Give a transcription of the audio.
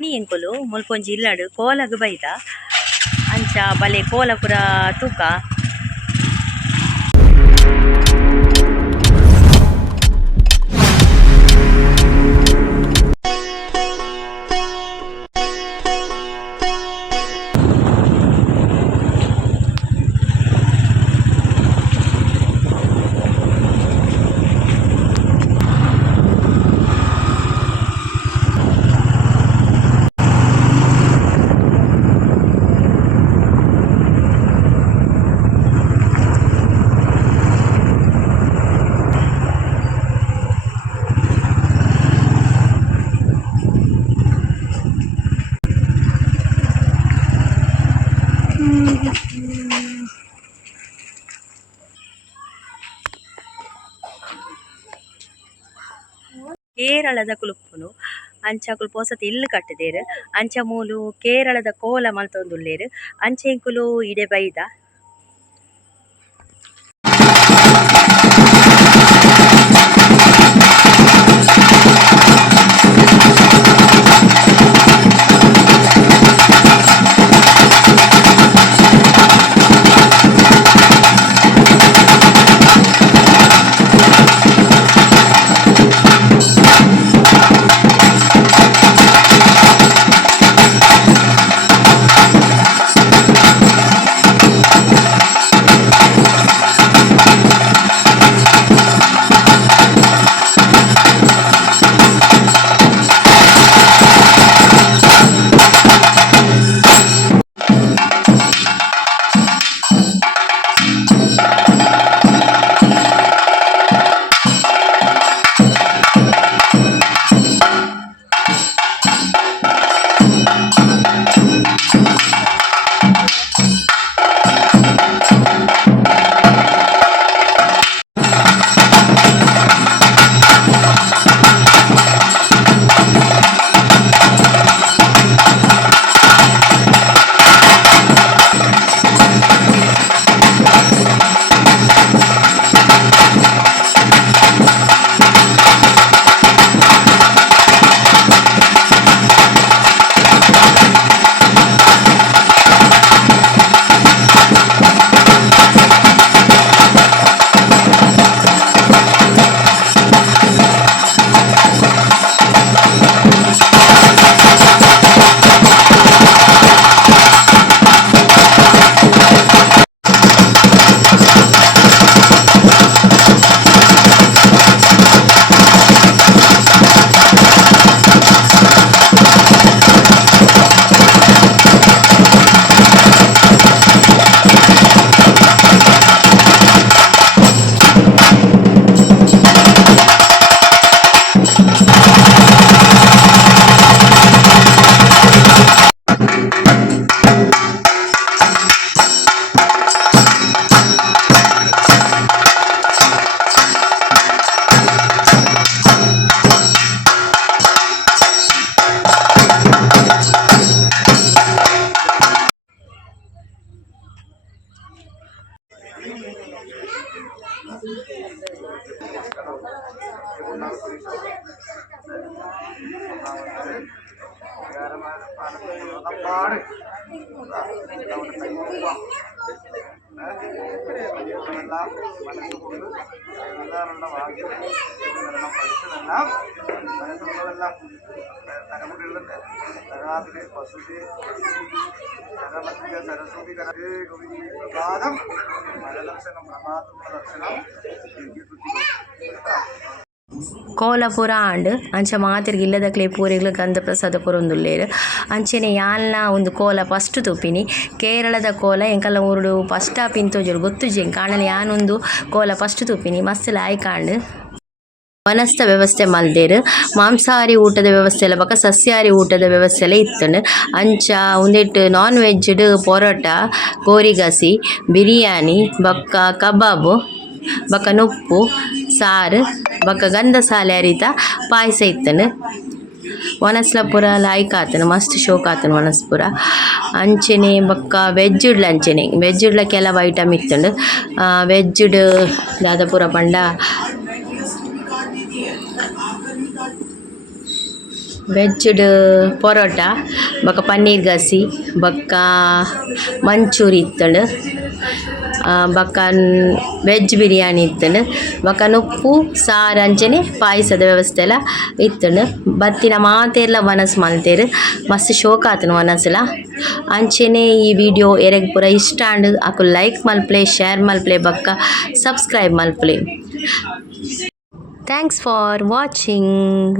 ನೀ ಎಂಕುಲು ಮುಲ್ಪೊಂಜಿ ಇಲ್ಲಡು ಕೋಲಗ್ ಬೈದ ಅಂಚ ಬಲೆ ಕೋಲ ಪುರ ತೂಕ ಕೇರಳದ ಕುಲುಪ್ಪುನು ಅಂಚ ಕುಲು ಪೋಸತ್ ಇಲ್ಲು ಕಟ್ಟುದೆರ್ ಅಂಚ ಮೂಲು ಕೇರಳದ ಕೋಲ ಮಲ್ತೊಂದುಲ್ಲೆರ್ ಅಂಚ ಎಂಕುಲು ಇಡೆ ಬೈದ ಕೋಲ ಪೂರ ಆಂಡ್ ಅಂಚ ಮಾತಿರ್ಗ ಇಲ್ಲದಕ್ಲೆ ಪೂರೆಗ್ಲ ಗಂಧ ಪ್ರಸಾದ ಕೊರೊಂದುಲ್ಲೆರ್ ಅಂಚೆನೆ ಯಾನ್ಲ ಒಂದು ಕೋಲ ಫಸ್ಟ್ ತುಪ್ಪಿನಿ ಕೇರಳದ ಕೋಲ ಎಂಕಲ್ಲ ಊರುಡು ಫಸ್ಟ್ ಆಪಿನ್ ತೋಜುಡು ಗೊತ್ತುಜಿ ಕಾಣಲ ಯಾನೊಂದು ಕೋಲ ಫಸ್ಟ್ ತುಪ್ಪಿನಿ ಮಸ್ತ್ ಲಾಯ್ಕಾಂಡ್ ವನಸ್ಥ ವ್ಯವಸ್ಥೆ ಮಲ್ದೆರ್ ಮಾಂಸಾಹಾರಿ ಊಟದ ವ್ಯವಸ್ಥೆ ಎಲ್ಲ ಬೊಕ ಸಸ್ಯಾಹಾರಿ ಊಟದ ವ್ಯವಸ್ಥೆ ಎಲ್ಲ ಇತ್ತುಂಡು ಅಂಚ ಉಂದೆಟ್ ನಾನ್ ವೆಜ್ಡ್ ಪೊರೋಟ ಕೋರಿಗಸಿ ಬಿರಿಯಾನಿ ಬೊಕ್ಕ ಕಬಾಬ್ ಬೊಕ ನುಪ್ಪು ಸಾರು ಬೊಕ ಗಂಧಸಾಲೆ ಅರಿತ ಪಾಯಸ ಇತ್ತುಂಡು ವನಸ್ಲ ಪೂರ ಲಾಯ್ಕ್ ಆತುಂಡು ಮಸ್ತ್ ಶೋಕ್ ಆತುಂಡು ವನಸ್ ಪೂರ ಅಂಚೆನೆ ಬೊಕ್ಕ ವೆಜ್ಜ್ಡ್ಲ ಅಂಚೆನೆ ವೆಜ್ಜ್ಡ್ಲ ಕೆಲವು ಐಟಮ್ ಇತ್ತುಂಡು ವೆಜ್ಜ್ಡ್ ದಾದ ಪೂರ ಪಂಡ ವೆಜ್ಡ್ ಪೊರೋಟ ಬೊಕ ಪನ್ನೀರ್ ಗಸಿ ಬೊಕ್ಕ ಮಂಚೂರಿ ಇತ್ತುಂಡು ಬೊಕ ವೆಜ್ ಬಿರಿಯಾನಿ ಇತ್ತುಂಡು ಬೊಕ ನುಪ್ಪು ಸಾರು ಅಂಚನೆ ಪಾಯಸದ ವ್ಯವಸ್ಥೆ ಎಲ್ಲ ಇತ್ತುಂಡು ಬತ್ತಿನ ಮಾತೆರ್ಲ ವನಸ್ ಮಲ್ತೆರ್ ಮಸ್ತ್ ಶೋಕ ಆತುಂಡು ವನಸ್ಲ ಅಂಚನೆ ಈ ವಿಡಿಯೋ ಎರೆಗ್ ಪೂರ ಇಷ್ಟ ಆಂಡ್ ಅಕುಲು ಲೈಕ್ ಮಲ್ಪ್ಲೆ ಶೇರ್ ಮಲ್ಪ್ಲೆ ಬೊಕ್ಕ ಸಬ್ಸ್ಕ್ರೈಬ್ ಮಲ್ಪ್ಲೆ. Thanks for watching.